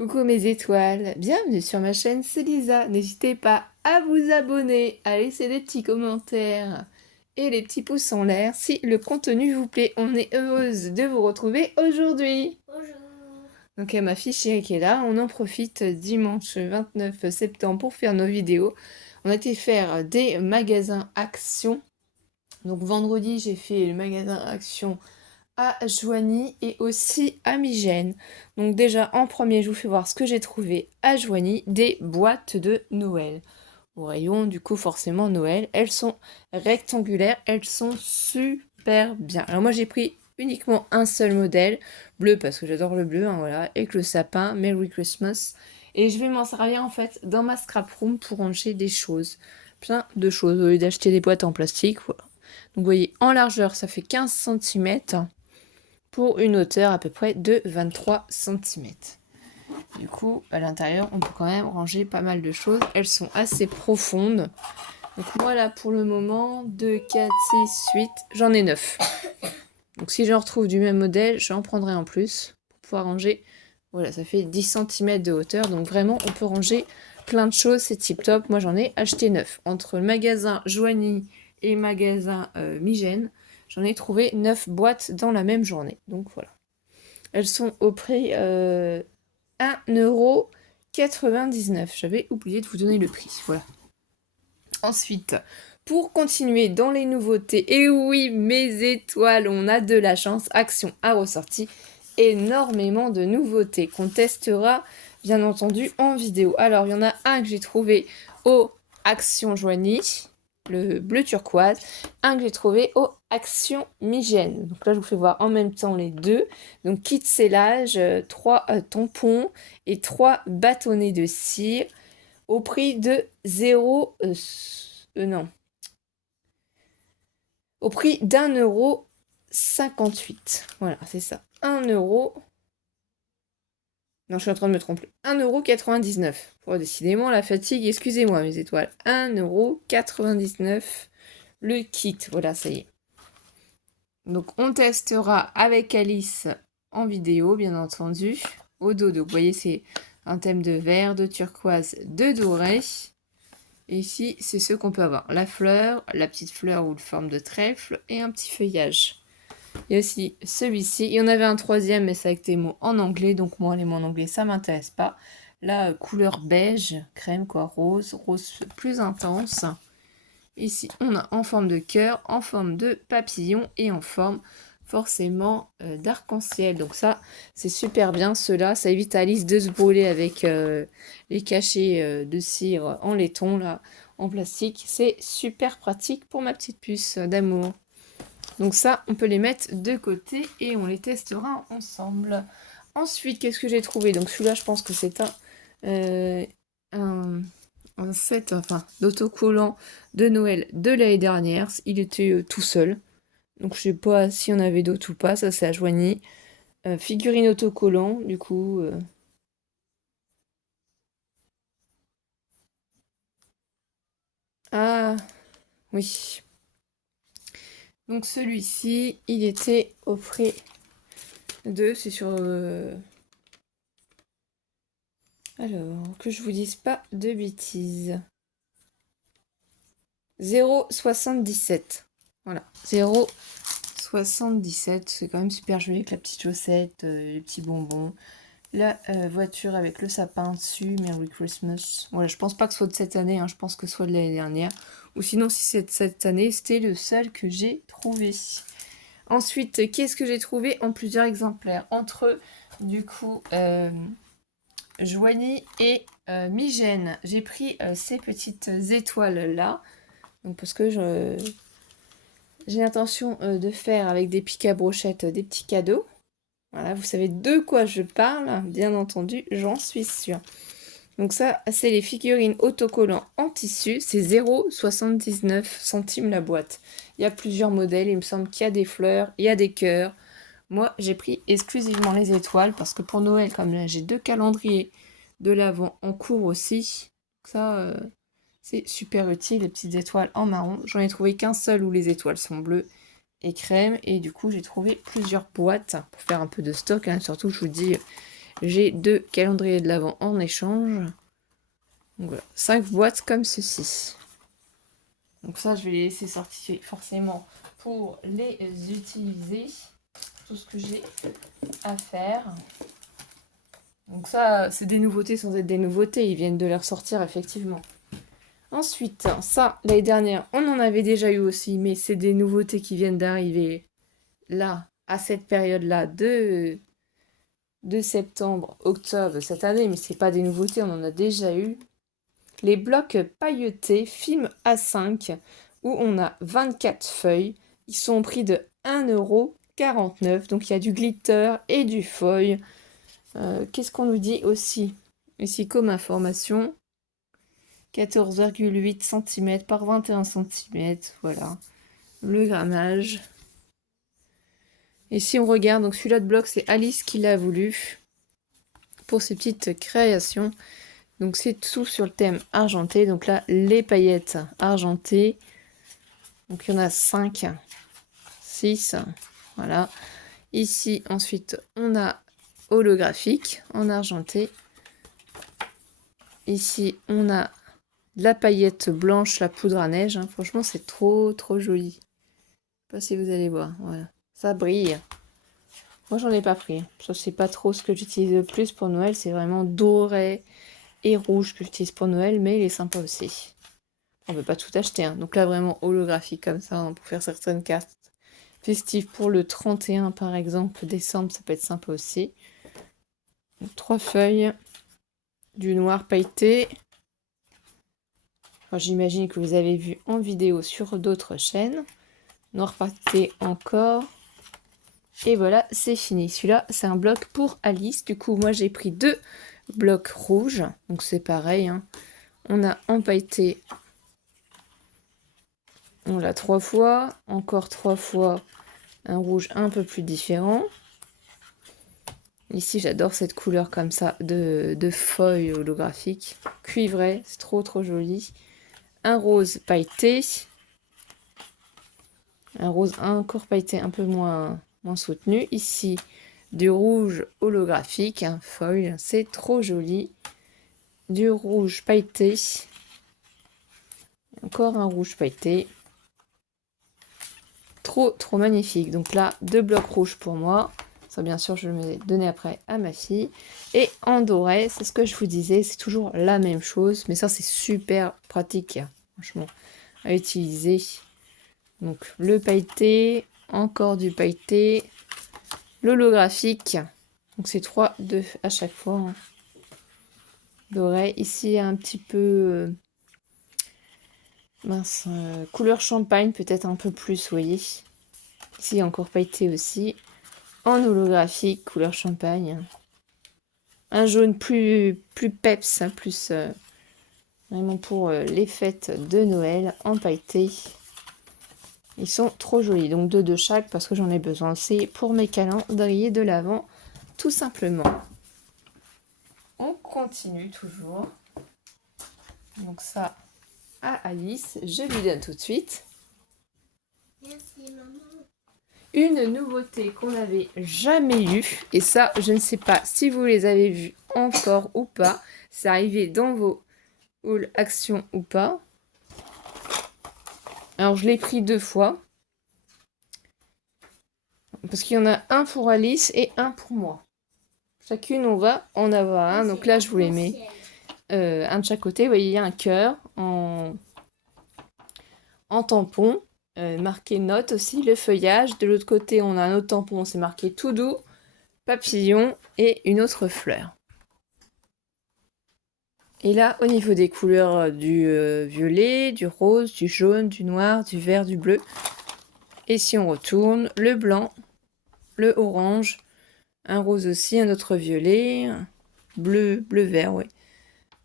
Coucou mes étoiles, bienvenue sur ma chaîne, c'est Lisa. N'hésitez pas à vous abonner, à laisser des petits commentaires et les petits pouces en l'air si le contenu vous plaît. On est heureuse de vous retrouver aujourd'hui. Bonjour. Donc il y a ma fille chérie qui est là, on en profite dimanche 29 septembre pour faire nos vidéos. On a été faire des magasins Action. Donc vendredi j'ai fait le magasin Action à Joigny et aussi à Migène. Donc déjà en premier je vous fais voir ce que j'ai trouvé à Joigny, des boîtes de Noël. Au rayon du coup forcément Noël, elles sont rectangulaires, elles sont super bien. Alors moi j'ai pris uniquement un seul modèle, bleu parce que j'adore le bleu, hein, voilà, avec le sapin, Merry Christmas. Et je vais m'en servir en fait dans ma scrap room pour ranger des choses. Plein de choses au lieu d'acheter des boîtes en plastique, voilà. Donc vous voyez, en largeur ça fait 15 cm pour une hauteur à peu près de 23 cm. Du coup, à l'intérieur, on peut quand même ranger pas mal de choses. Elles sont assez profondes. Donc moi, là, pour le moment, 2, 4, 6, 8, j'en ai 9. Donc si j'en retrouve du même modèle, j'en prendrai en plus pour pouvoir ranger. Voilà, ça fait 10 cm de hauteur. Donc vraiment, on peut ranger plein de choses. C'est tip top. Moi, j'en ai acheté 9. Entre le magasin Joigny et le magasin Migène, j'en ai trouvé 9 boîtes dans la même journée. Donc voilà. Elles sont au prix 1,99 €. J'avais oublié de vous donner le prix. Voilà. Ensuite, pour continuer dans les nouveautés, et oui, mes étoiles, on a de la chance. Action a ressorti énormément de nouveautés qu'on testera bien entendu en vidéo. Alors, il y en a un que j'ai trouvé au Action Joigny, le bleu turquoise, un que j'ai trouvé au Action Migène. Donc là, je vous fais voir en même temps les deux. Donc, kit scellage, 3 tampons et 3 bâtonnets de cire au prix de 0... non. Au prix d'1,58 €. Voilà, c'est ça. 1 €. Non, je suis en train de me tromper. 1,99 €. Oh, décidément, la fatigue, excusez-moi mes étoiles. 1,99 € le kit. Voilà, ça y est. Donc, on testera avec Alice en vidéo, bien entendu. Au dos, donc, vous voyez, c'est un thème de vert, de turquoise, de doré. Et ici, c'est ce qu'on peut avoir. La fleur, la petite fleur ou de forme de trèfle et un petit feuillage. Il y a aussi celui-ci. Il y en avait un troisième, mais c'est avec des mots en anglais. Donc moi, les mots en anglais, ça m'intéresse pas. Là, couleur beige, crème quoi, rose, rose plus intense. Ici, on a en forme de cœur, en forme de papillon et en forme forcément d'arc-en-ciel. Donc ça, c'est super bien. Cela, ça évite à Alice de se brûler avec les cachets de cire en laiton, là, en plastique. C'est super pratique pour ma petite puce d'amour. Donc ça, on peut les mettre de côté et on les testera ensemble. Ensuite, qu'est-ce que j'ai trouvé? Donc celui-là, je pense que c'est euh, un, un set enfin, d'autocollants de Noël de l'année dernière. Il était tout seul. Donc je sais pas s'il y en avait d'autres ou pas, ça c'est à Joigny. Figurine autocollant, du coup. Ah, oui. Donc celui-ci, il était au prix de... C'est sur... Alors, que je vous dise pas de bêtises. 0,77. Voilà, 0,77. C'est quand même super joli avec la petite chaussette, les petits bonbons. La voiture avec le sapin dessus, Merry Christmas. Voilà, je pense pas que ce soit de cette année, hein, je pense que ce soit de l'année dernière. Ou sinon, si c'est de cette année, c'était le seul que j'ai trouvé. Ensuite, qu'est-ce que j'ai trouvé en plusieurs exemplaires? Entre, du coup, Joigny et Migène. J'ai pris ces petites étoiles-là. Donc parce que j'ai l'intention de faire avec des pics à brochettes des petits cadeaux. Voilà, vous savez de quoi je parle, bien entendu, j'en suis sûre. Donc ça, c'est les figurines autocollants en tissu, c'est 0,79 centimes la boîte. Il y a plusieurs modèles, il me semble qu'il y a des fleurs, il y a des cœurs. Moi, j'ai pris exclusivement les étoiles parce que pour Noël, comme là, j'ai 2 calendriers de l'Avent en cours aussi. Ça, c'est super utile, les petites étoiles en marron. J'en ai trouvé qu'un seul où les étoiles sont bleues et crème. Et du coup, j'ai trouvé plusieurs boîtes pour faire un peu de stock. Hein. Surtout, je vous dis, j'ai 2 calendriers de l'Avent en échange. Donc voilà, 5 boîtes comme ceci. Donc ça, je vais les laisser sortir forcément pour les utiliser. Tout ce que j'ai à faire. Donc ça, c'est des nouveautés sans être des nouveautés. Ils viennent de les ressortir, effectivement. Ensuite, ça, l'année dernière, on en avait déjà eu aussi, mais c'est des nouveautés qui viennent d'arriver là, à cette période-là de septembre, octobre cette année, mais c'est pas des nouveautés, on en a déjà eu. Les blocs pailletés film A5 où on a 24 feuilles. Ils sont au prix de 1,49 €. Donc il y a du glitter et du foil. Qu'est-ce qu'on nous dit aussi ici comme information? 14,8 cm par 21 cm. Voilà le grammage. Et si on regarde, donc celui-là de bloc, c'est Alice qui l'a voulu pour ses petites créations. Donc c'est tout sur le thème argenté. Donc là, les paillettes argentées. Donc il y en a 5, 6. Voilà. Ici, ensuite, on a holographique en argenté. Ici, on a la paillette blanche, la poudre à neige. Hein. Franchement, c'est trop joli. Je sais pas si vous allez voir. Voilà. Ça brille. Moi, j'en ai pas pris. Ça, c'est pas trop ce que j'utilise le plus pour Noël. C'est vraiment doré et rouge que j'utilise pour Noël, mais il est sympa aussi. On ne peut pas tout acheter. Hein. Donc là, vraiment holographique comme ça, hein, pour faire certaines cartes festives pour le 31, par exemple, décembre, ça peut être sympa aussi. Donc, 3 feuilles, du noir pailleté. Enfin, j'imagine que vous avez vu en vidéo sur d'autres chaînes. Noir pailleté encore. Et voilà, c'est fini. Celui-là, c'est un bloc pour Alice. Du coup, moi, j'ai pris 2 blocs rouges. Donc, c'est pareil. Hein. On a empailleté. On l'a 3 fois. Encore 3 fois un rouge un peu plus différent. Ici, j'adore cette couleur comme ça de feuille holographique. Cuivré, c'est trop joli. Un rose pailleté. Un rose encore pailleté un peu moins soutenu. Ici, du rouge holographique, hein, foil, c'est trop joli. Du rouge pailleté. Encore un rouge pailleté. Trop magnifique. Donc là, 2 blocs rouges pour moi. Ça, bien sûr, je le vais donner après à ma fille. Et en doré, c'est ce que je vous disais, c'est toujours la même chose. Mais ça, c'est super pratique, franchement, à utiliser. Donc, le pailleté, encore du pailleté, l'holographique. Donc, c'est 3 à chaque fois. Hein. Doré. Ici, un petit peu... mince, couleur champagne, peut-être un peu plus, vous voyez. Ici, encore pailleté aussi. En holographique, couleur champagne. Un jaune plus peps, hein, plus vraiment pour les fêtes de Noël, en pailleté. Ils sont trop jolis. Donc 2 de chaque parce que j'en ai besoin aussi pour mes calendriers de l'Avent, tout simplement. On continue toujours. Donc ça, à Alice, je lui donne tout de suite. Merci maman. Une nouveauté qu'on n'avait jamais eue, et ça, je ne sais pas si vous les avez vus encore ou pas, c'est arrivé dans vos hauls Action ou pas. Alors, je l'ai pris 2 fois, parce qu'il y en a un pour Alice et un pour moi. Chacune, on va en avoir un, donc là, je vous les mets un de chaque côté. Vous voyez, il y a un cœur en tampon. Marqué note aussi, le feuillage. De l'autre côté, on a un autre tampon, c'est marqué tout doux, papillon et une autre fleur. Et là, au niveau des couleurs du violet, du rose, du jaune, du noir, du vert, du bleu. Et si on retourne, le blanc, le orange, un rose aussi, un autre violet, un bleu, vert, oui.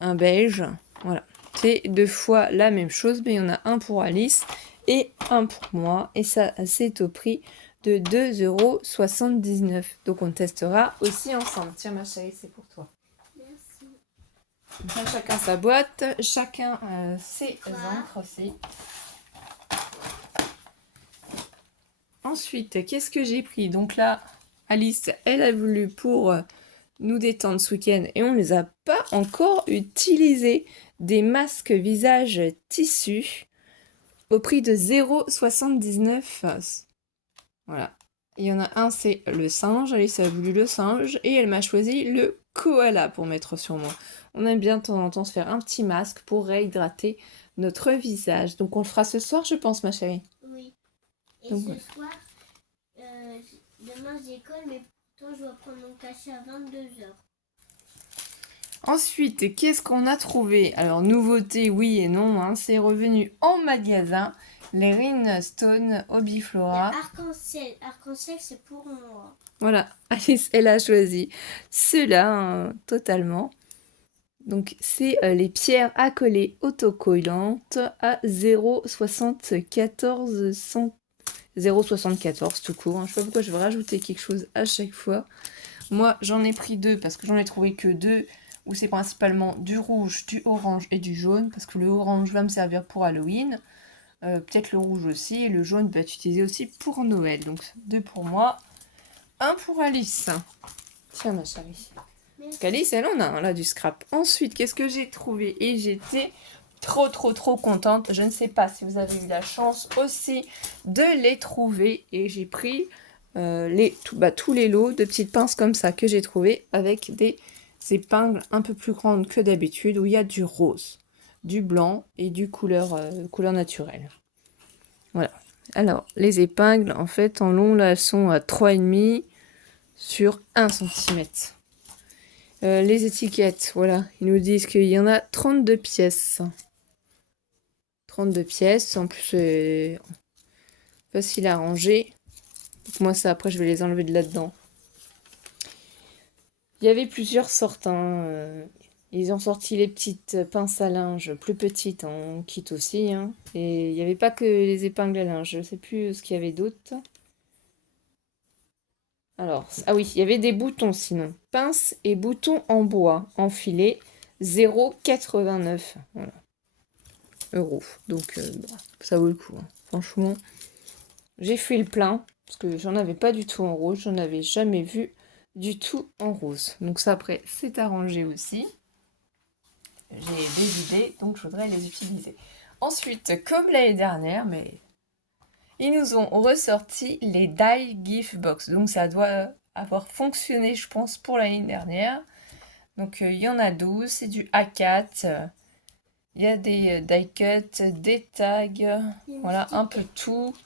Un beige, voilà. C'est 2 fois la même chose, mais il y en a un pour Alice et un pour moi. Et ça, c'est au prix de 2,79 €. Donc on testera aussi ensemble. Tiens ma chérie, c'est pour toi. Merci. Chacun sa boîte, chacun ses encres aussi. Ensuite, qu'est-ce que j'ai pris? Donc là, Alice, elle a voulu pour nous détendre ce week-end et on ne les a pas encore utilisés. Des masques visage tissu au prix de 0,79. Voilà. Il y en a un, c'est le singe. Alice a voulu le singe et elle m'a choisi le koala pour mettre sur moi. On aime bien de temps en temps se faire un petit masque pour réhydrater notre visage. Donc on le fera ce soir, je pense, ma chérie. Oui. Et Donc, ce soir, demain j'ai école, mais pourtant je dois prendre mon cachet à 22h. Ensuite, qu'est-ce qu'on a trouvé? Alors, nouveauté, oui et non, hein, c'est revenu en magasin. Les Rhinestone Hobbyflora. Arc-en-ciel, c'est pour moi. Voilà, Alice, elle a choisi ceux-là, hein, totalement. Donc, c'est les pierres à coller autocollantes à 0,74 tout court. Hein. Je sais pas pourquoi je vais rajouter quelque chose à chaque fois. Moi, j'en ai pris deux parce que j'en ai trouvé que deux, où c'est principalement du rouge, du orange et du jaune, parce que le orange va me servir pour Halloween. Peut-être le rouge aussi, et le jaune peut être utilisé aussi pour Noël. Donc, deux pour moi, un pour Alice. Tiens, ma chérie. Parce qu'Alice, elle en a un, là, du scrap. Ensuite, qu'est-ce que j'ai trouvé? Et j'étais trop contente. Je ne sais pas si vous avez eu la chance aussi de les trouver. Et j'ai pris tous les lots de petites pinces comme ça que j'ai trouvé avec des épingles un peu plus grandes que d'habitude, où il y a du rose, du blanc et du couleur naturelle. Voilà. Alors, les épingles, en fait, en long, là, elles sont à 3,5 sur 1 cm. Les étiquettes, voilà, ils nous disent qu'il y en a 32 pièces. 32 pièces, en plus c'est facile à ranger. Donc moi ça, après je vais les enlever de là-dedans. Il y avait plusieurs sortes, hein. Ils ont sorti les petites pinces à linge plus petites en kit aussi. Hein. Et il n'y avait pas que les épingles à linge, je ne sais plus ce qu'il y avait d'autre. Alors, ah oui, il y avait des boutons sinon. Pinces et boutons en bois, enfilés, 0,89. Voilà. Euros. Donc, ça vaut le coup. Hein. Franchement, j'ai fait le plein, parce que j'en avais pas du tout en rose. J'en avais jamais vu du tout en rose. Donc ça, après, c'est arrangé aussi. J'ai des idées, donc je voudrais les utiliser. Ensuite, comme l'année dernière, mais ils nous ont ressorti les Die Gift Box. Donc ça doit avoir fonctionné, je pense, pour l'année dernière. Donc il y en a 12, c'est du A4. Il y a des die cuts, des tags, voilà, un peu tout.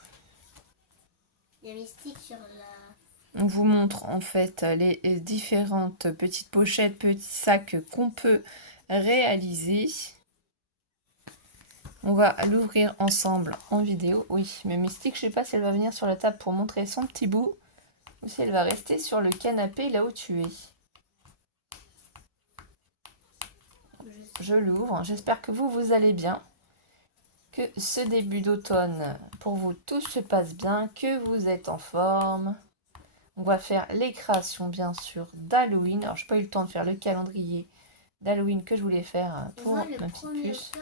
Il y a mes sticks sur la... On vous montre en fait les différentes petites pochettes, petits sacs qu'on peut réaliser. On va l'ouvrir ensemble en vidéo. Oui, mais Mystique, je sais pas si elle va venir sur la table pour montrer son petit bout ou si elle va rester sur le canapé là où tu es. Je l'ouvre. J'espère que vous allez bien. Que ce début d'automne pour vous tous se passe bien, que vous êtes en forme. On va faire les créations bien sûr d'Halloween. Alors je n'ai pas eu le temps de faire le calendrier d'Halloween que je voulais faire pour ma petite puce.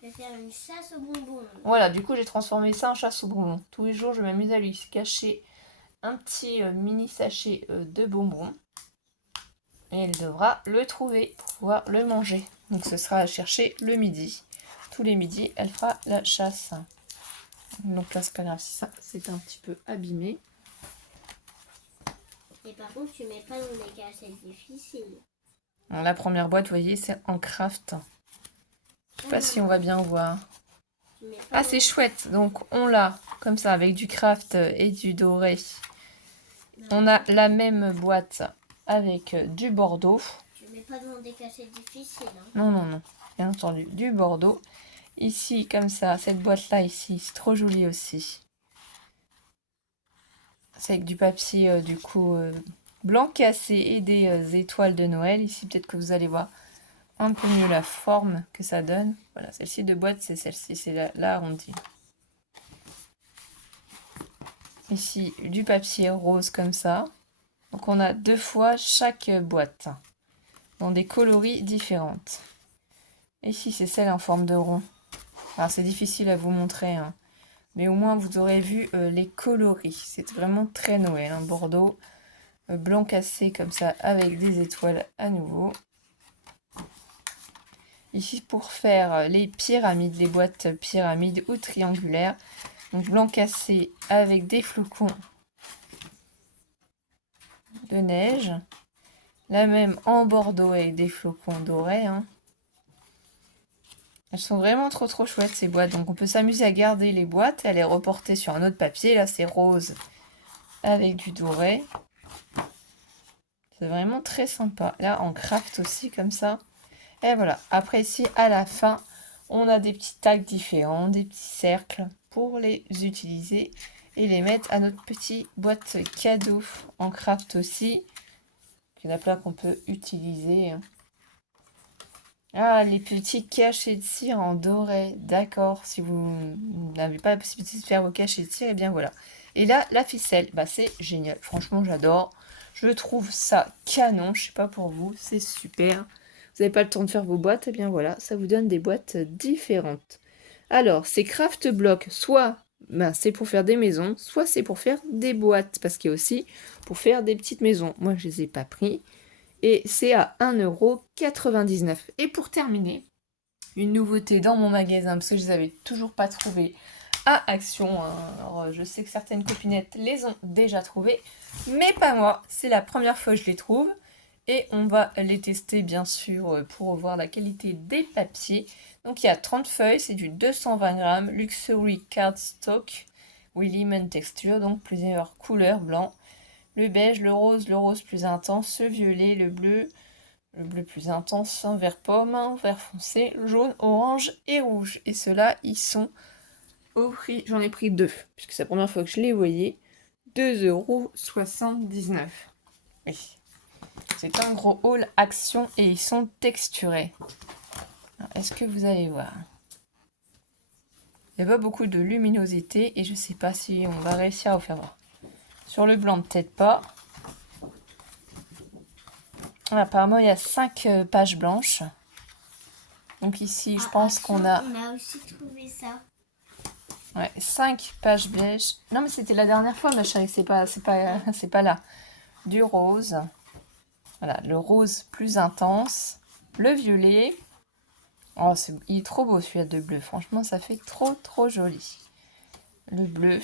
Je vais faire une chasse aux bonbons. Voilà, du coup j'ai transformé ça en chasse aux bonbons. Tous les jours je m'amuse à lui cacher un petit mini sachet de bonbons. Et elle devra le trouver pour pouvoir le manger. Donc ce sera à chercher le midi. Tous les midis, elle fera la chasse. Donc là, c'est pas grave si ça, c'est un petit peu abîmé. Et par contre, tu mets pas dans des cachettes difficiles. Alors, la première boîte, vous voyez, c'est en craft. Je sais pas si on va bien voir. Ah, c'est chouette. Donc, on l'a comme ça, avec du craft et du doré. On a la même boîte avec du bordeaux. Tu mets pas dans des cachettes difficiles. Hein. Non. Bien entendu, du bordeaux. Ici, comme ça, cette boîte-là, ici, c'est trop joli aussi. C'est avec du papier, du coup, blanc cassé et des étoiles de Noël. Ici, peut-être que vous allez voir un peu mieux la forme que ça donne. Voilà, celle-ci de boîte, c'est celle-ci, c'est l'arrondi. Ici, du papier rose comme ça. Donc, on a 2 fois chaque boîte, dans des coloris différentes. Ici, c'est celle en forme de rond. Alors, c'est difficile à vous montrer, hein. Mais au moins, vous aurez vu les coloris. C'est vraiment très Noël, hein, Bordeaux. blanc cassé comme ça avec des étoiles à nouveau. Ici pour faire les pyramides, les boîtes pyramides ou triangulaires. Donc blanc cassé avec des flocons de neige. La même en bordeaux avec des flocons dorés. Hein. Elles sont vraiment trop chouettes ces boîtes. Donc on peut s'amuser à garder les boîtes et à les reporter sur un autre papier. Là c'est rose avec du doré. C'est vraiment très sympa. Là en craft aussi comme ça. Et voilà. Après ici à la fin, on a des petits tags différents, des petits cercles pour les utiliser et les mettre à notre petite boîte cadeau en craft aussi. Il y en a plein qu'on peut utiliser. Ah, les petits cachets de cire en doré. D'accord. Si vous n'avez pas la possibilité de faire vos cachets de cire, et bien voilà. Et là, la ficelle, bah c'est génial. Franchement, j'adore. Je trouve ça canon. Je sais pas pour vous, c'est super. Vous n'avez pas le temps de faire vos boîtes, et bien voilà, ça vous donne des boîtes différentes. Alors, ces craft blocks, soit c'est pour faire des maisons, soit c'est pour faire des boîtes, parce qu'il y a aussi pour faire des petites maisons. Moi, je les ai pas pris. Et c'est à 1,99 €. Et pour terminer, une nouveauté dans mon magasin, parce que je ne les avais toujours pas trouvées à Action. Alors, je sais que certaines copinettes les ont déjà trouvées, mais pas moi. C'est la première fois que je les trouve. Et on va les tester, bien sûr, pour voir la qualité des papiers. Donc, il y a 30 feuilles, c'est du 220 grammes. Luxury Cardstock, Lemon Texture, donc plusieurs couleurs, blanc. Le beige, le rose plus intense, le violet, le bleu plus intense, un vert pomme, un vert foncé, jaune, orange et rouge. Et ceux-là, ils sont au prix, j'en ai pris 2, puisque c'est la première fois que je les voyais, 2,79 €. Oui, c'est un gros haul Action et ils sont texturés. Est-ce que vous allez voir? Il n'y a pas beaucoup de luminosité et je ne sais pas si on va réussir à vous faire voir. Sur le blanc, peut-être pas. Apparemment, il y a 5 pages blanches. Donc ici, je pense qu'on a... On a aussi trouvé ça. Ouais, 5 pages beiges. Non, mais c'était la dernière fois, ma chérie. C'est pas là. Du rose. Voilà, le rose plus intense. Le violet. Oh, il est trop beau celui-là de bleu. Franchement, ça fait trop joli. Le bleu,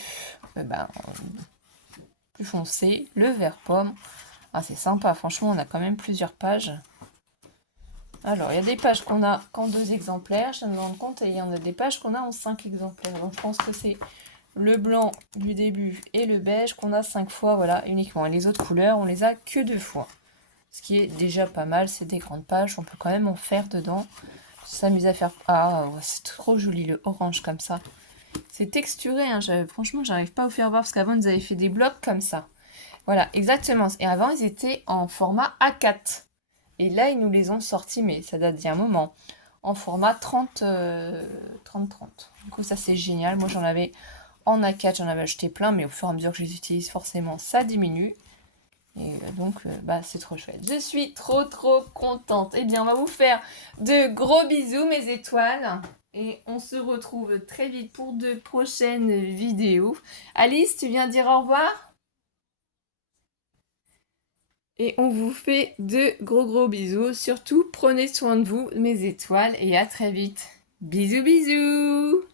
plus foncé. Le vert pomme. Ah, c'est sympa. Franchement, on a quand même plusieurs pages. Alors, il y a des pages qu'on a qu'en 2 exemplaires, je me rends compte, et il y en a des pages qu'on a en 5 exemplaires. Donc, je pense que c'est le blanc du début et le beige qu'on a 5 fois, voilà, uniquement. Et les autres couleurs, on les a que 2 fois. Ce qui est déjà pas mal, c'est des grandes pages, on peut quand même en faire dedans. S'amuser à faire... Ah, ouais, c'est trop joli le orange comme ça. C'est texturé, hein. Franchement, j'arrive pas à vous faire voir, parce qu'avant, ils avaient fait des blocs comme ça. Voilà, exactement. Et avant, ils étaient en format A4. Et là, ils nous les ont sortis, mais ça date d'il y a un moment, en format 30-30. Du coup, ça, c'est génial. Moi, j'en avais en A4, j'en avais acheté plein, mais au fur et à mesure que je les utilise, forcément, ça diminue. Et donc, c'est trop chouette. Je suis trop contente. Eh bien, on va vous faire de gros bisous, mes étoiles. Et on se retrouve très vite pour de prochaines vidéos. Alice, tu viens dire au revoir ? Et on vous fait de gros bisous. Surtout, prenez soin de vous, mes étoiles, et à très vite. Bisous bisous!